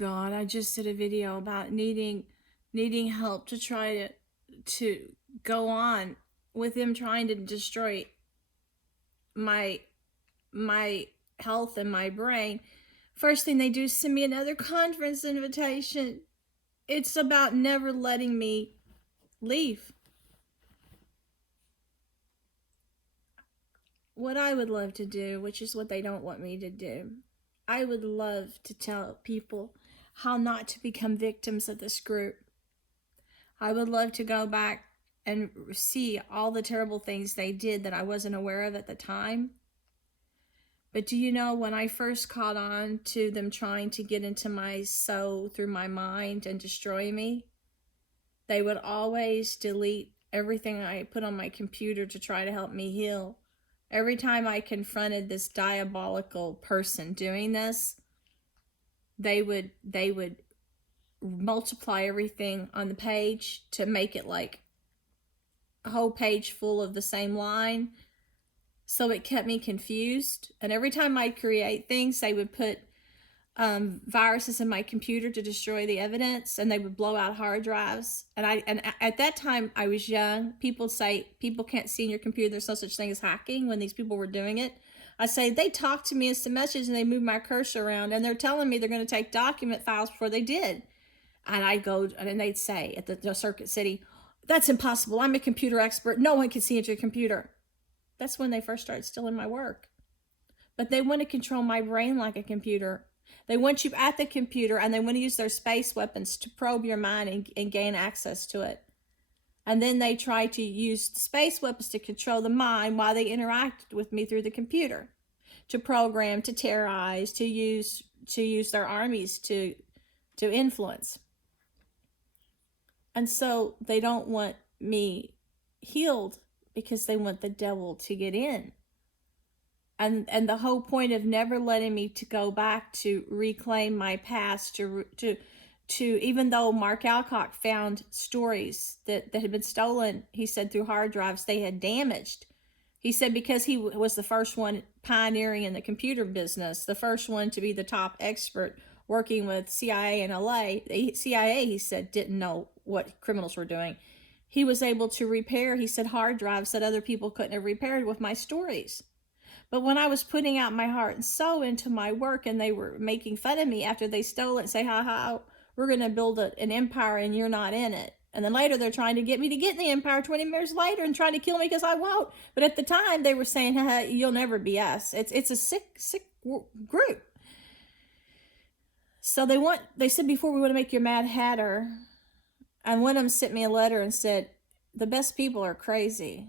God, I just did a video about needing help to try to go on with them trying to destroy my health and my brain. First thing they do is send me another conference invitation. It's about never letting me leave. What I would love to do, which is what they don't want me to do, I would love to tell people how not to become victims of this group. I would love to go back and see all the terrible things they did that I wasn't aware of at the time. But do you know, when I first caught on to them trying to get into my soul through my mind and destroy me, they would always delete everything I put on my computer to try to help me heal. Every time I confronted this diabolical person doing this, they would multiply everything on the page to make it like a whole page full of the same line. So it kept me confused. And every time I'd create things, they would put viruses in my computer to destroy the evidence, and they would blow out hard drives. And at that time, I was young. People say people can't see in your computer. There's no such thing as hacking. When these people were doing it, I say they talked to me instant message and they moved my cursor around, and they're telling me they're going to take document files before they did. And I go, and they'd say at the Circuit City, "That's impossible. I'm a computer expert. No one can see into your computer." That's when they first started stealing my work. But they want to control my brain like a computer. They want you at the computer, and they want to use their space weapons to probe your mind and gain access to it. And then they try to use the space weapons to control the mind while they interacted with me through the computer, to program, to terrorize, to use their armies to influence. And so they don't want me healed because they want the devil to get in. And the whole point of never letting me to go back to reclaim my past, to even though Mark Alcock found stories that had been stolen, he said, through hard drives they had damaged. He said because he was the first one pioneering in the computer business, the first one to be the top expert working with CIA in LA. The CIA, he said, didn't know what criminals were doing. He was able to repair, he said, hard drives that other people couldn't have repaired with my stories. But when I was putting out my heart and soul into my work, and they were making fun of me after they stole it and say, ha, we're going to build an empire and you're not in it. And then later they're trying to get me to get in the empire 20 years later and trying to kill me because I won't. But at the time they were saying, ha, you'll never be us. It's a sick group. So they said before, we want to make you a Mad Hatter. And one of them sent me a letter and said, the best people are crazy.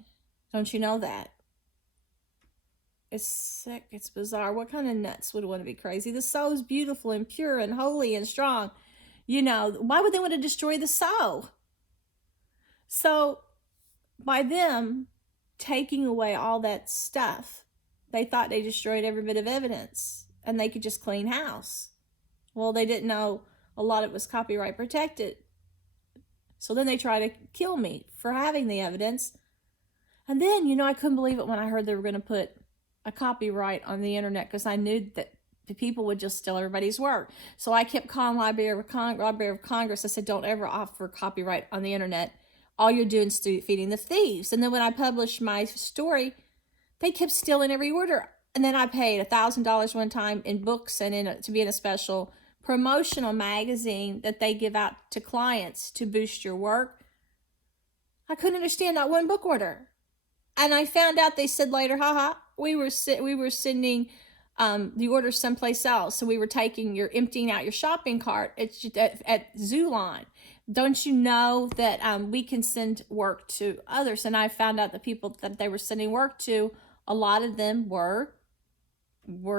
Don't you know that? It's sick. It's bizarre. What kind of nuts would want to be crazy? The soul is beautiful and pure and holy and strong. You know, why would they want to destroy the soul? So by them taking away all that stuff, they thought they destroyed every bit of evidence and they could just clean house. Well, they didn't know a lot of it was copyright protected. So then they tried to kill me for having the evidence. And then, you know, I couldn't believe it when I heard they were going to put a copyright on the internet, because I knew that the people would just steal everybody's work. So I kept calling Library of Congress. I said, don't ever offer copyright on the internet. All you're doing is feeding the thieves. And then when I published my story, they kept stealing every order. And then I paid $1,000 one time in books and to be in a special promotional magazine that they give out to clients to boost your work. I couldn't understand not one book order. And I found out, they said later, we were sending the orders someplace else. So we were emptying out your shopping cart at Zulon. Don't you know that we can send work to others? And I found out the people that they were sending work to, a lot of them were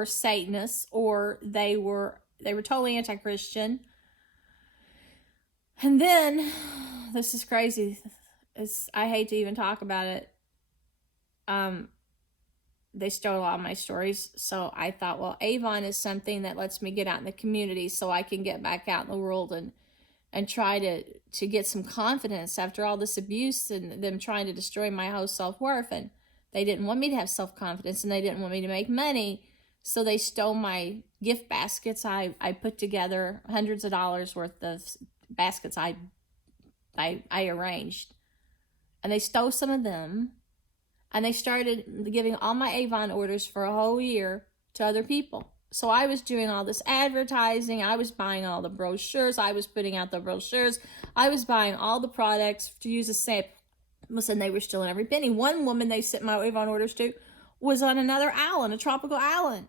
Satanists, or they were totally anti-Christian. And then, this is crazy. I hate to even talk about it. They stole a lot of my stories. So I thought, well, Avon is something that lets me get out in the community so I can get back out in the world and try to get some confidence after all this abuse and them trying to destroy my whole self-worth. And they didn't want me to have self-confidence, and they didn't want me to make money. So they stole my gift baskets. I put together hundreds of dollars worth of baskets I arranged. And they stole some of them. And they started giving all my Avon orders for a whole year to other people. So I was doing all this advertising. I was buying all the brochures. I was putting out the brochures. I was buying all the products to use the same. Listen, they were stealing every penny. One woman they sent my Avon orders to was on another island, a tropical island.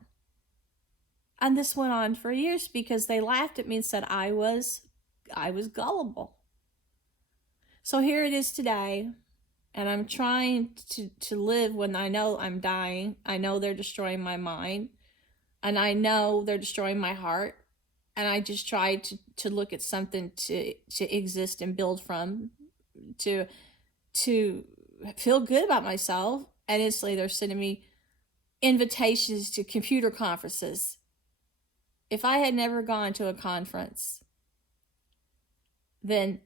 And this went on for years because they laughed at me and said I was gullible. So here it is today, and I'm trying to live when I know I'm dying. I know they're destroying my mind, and I know they're destroying my heart. And I just try to look at something to exist and build from, to feel good about myself. And instantly they're sending me invitations to computer conferences. If I had never gone to a conference, then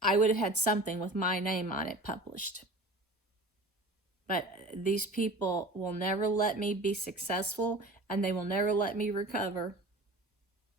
I would have had something with my name on it published. But these people will never let me be successful, and they will never let me recover.